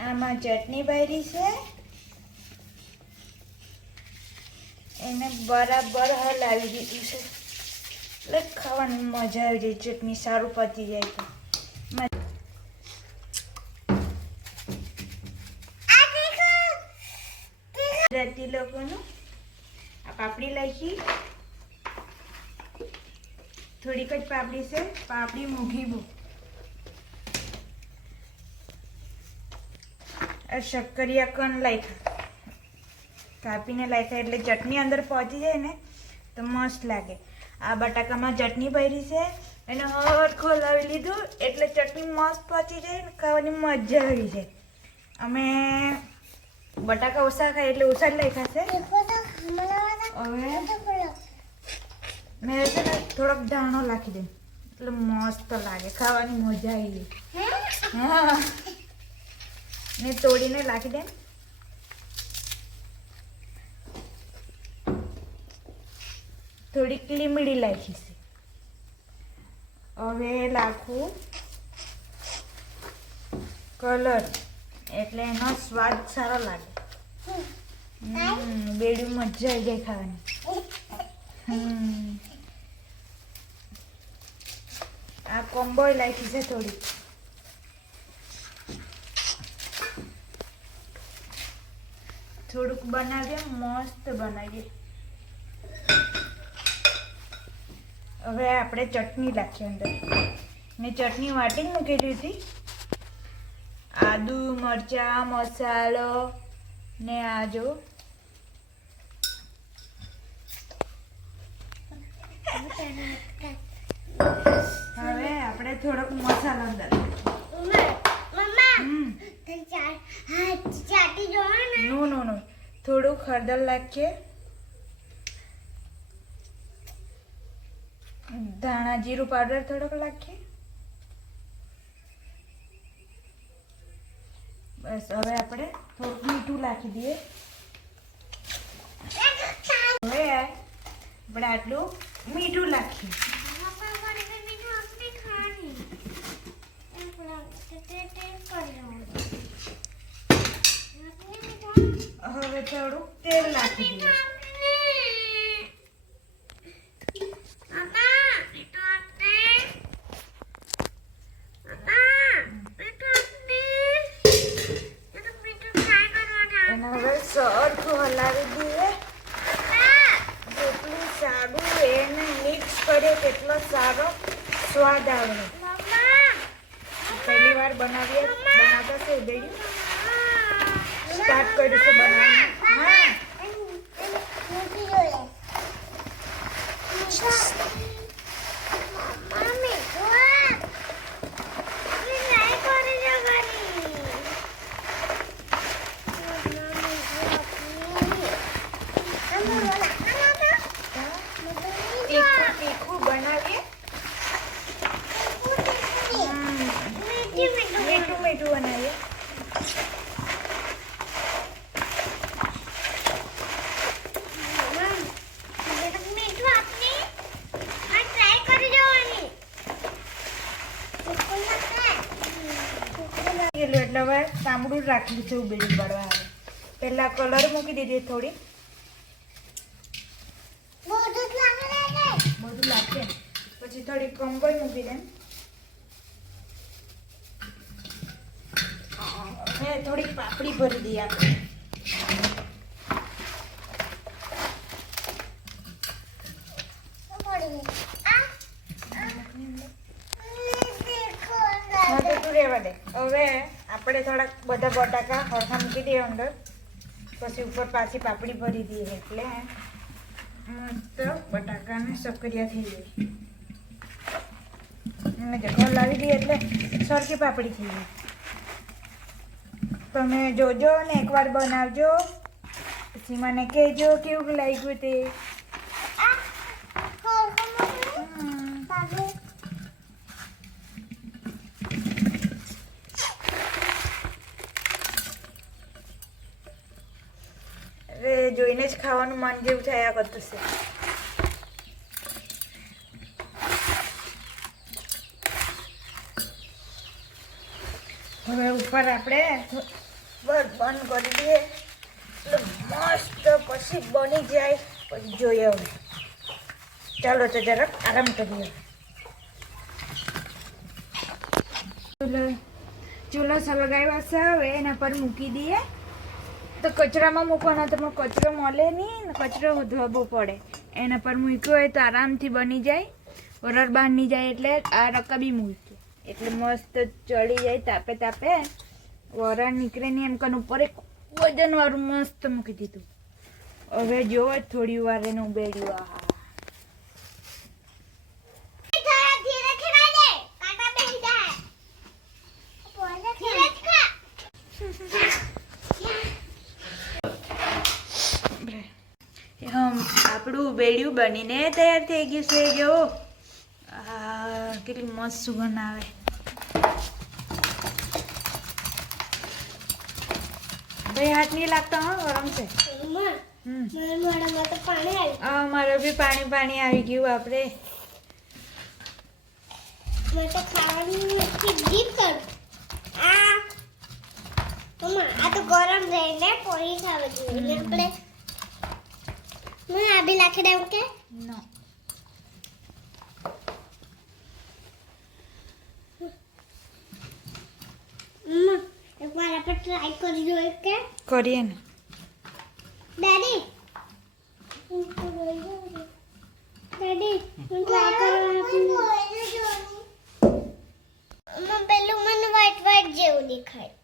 આમાં ચટણી ભરી છે. એને બરાબર હલાવી દીધું છે. એટલે ખાવાની મજા આવી જાય, ચટણી સારું પતી જાય તો મ- ગુજરાતી લોકોનું આ પાપડી લાખી થોડીક જ પાપડી છે. પાપડી મૂકી બહુ શક્કરિયા કણ લાખ્યા કાપીને લાખ્યા એટલે ચટણી અંદર પહોંચી જાય ને, તો મસ્ત લાગે. આ બટાકામાં ચટણી ભરી છે એને હરખો ખોલાવી લીધું એટલે ચટણી મસ્ત પહોંચી જાય ને, ખાવાની મજા આવી જાય. અમે બટાકા ઓછા ખાય એટલે ઓછા જ લખ્યા છે. હવે મેં છે ને થોડોક ધાણો નાખી દે એટલે મસ્ત લાગે. ખાવાની મજા આવી જાય હા. ને તોડીને નાખી દે. થોડીક લીમડી નાખીશ હવે નાખું કલર. એટલે એનો સ્વાદ સારો લાગે. બેડું મજા આવી જાય ખાવાની. આ કોમ્બો લાખી છે થોડી. થોડુંક બનાવીએ, મસ્ત બનાવીએ. હવે આપણે ચટણી નાખીએ અંદર. મેં ચટણી વાટી મૂકેલી હતી. આદુ, મરચાં, મસાલો ને આ જો. હવે આપણે થોડોક મસાલો અંદર. નો નો નો. થોડુંક હળદર નાખીએ. ધાણા જીરું પાવડર થોડોક નાખીએ. બસ, હવે આપણે થોડુંક મીઠું નાખી દઈએ. હવે આપણે આટલું મીઠું નાખીએ હવે થોડું તેલ નાખી દઈએ. હવે સરખું હલાવી દઈએ જેટલું સારું એને મિક્સ કરીએ તેટલો સારો સ્વાદ આવે. પહેલી વાર બનાવીએ બનાવતા છે બેડી સ્ટાર્ટ કરીશું બનાવવાનું. હા. મીઠું બનાવીએ. એટલે હવે તાંબડું રાખ્યું રાખી છે ઉબેડી પડવા આવે પહેલા કલર મૂકી દીધી થોડી. બધું લાગે પછી થોડી કંબોઈ મૂકી દે. હવે થોડી પાપડી ભરી દઈએ આપણે. હવે આપણે થોડાક બધા બટાકા હરખા મૂકી દઈએ અંદર. પછી ઉપર પાછી પાપડી ભરી દઈએ એટલે મસ્ત બટાકાને સક્રિયા થઈ જાય. અને જગ્યા લાવી દઈએ એટલે સરખી પાપડી થઈ જાય. તમે જોજો ને એકવાર બનાવજો. પછી મને કહેજો કેવું લાગ્યું તે. જોઈને જ ખાવાનું મન જેવું થયા કરતું છે. હવે ઉપર આપણે બસ બંધ કરી દઈએ એટલે મસ્ત પછી બની જાય, પછી જોઈએ હવે. ચાલો તો જરાક આરામ કરીએ. ચૂલો સળગાવ્યા છે હવે, એના પર મૂકી દઈએ. તો કચરામાં મૂકવાનો તો કચરો મળે નહીં કચરો ધોબો પડે. એના પર મૂક્યો હોય તો આરામથી બની જાય. વરર બહાર નહીં જાય એટલે આ રકાબી મૂકી એટલે મસ્ત ચડી જાય તાપે તાપે. વરાળ નીકળે ને એમ કન ઉપર એક વજનવાળું મસ્ત મૂકી દીધું. હવે જોવો થોડી વાર એને ઉબેડ્યું. આહા. આપણું બેડિયું બનીને તૈયાર થઈ ગયું છે જો આ કેટલી મસ્ત સુગંધ આવે. ભાઈ હાથ નહીં લાગતા હા ગરમ છે. મારા બી પાણી પાણી આવી ગયું આપણે આ તો ગરમ રહીને પોણી ખાવા જોઈએ. આપણે મને આ બી લાખી દઉં કે? નો. મમ્મા એકવાર આપણે ટ્રાય કરી જોઈએ કે કરીએ ને. ડેડી ડેડી હું ટ્રાય કરવા મમ્મા પેલું મને વાઈટ વાઈટ જેવું દેખાય.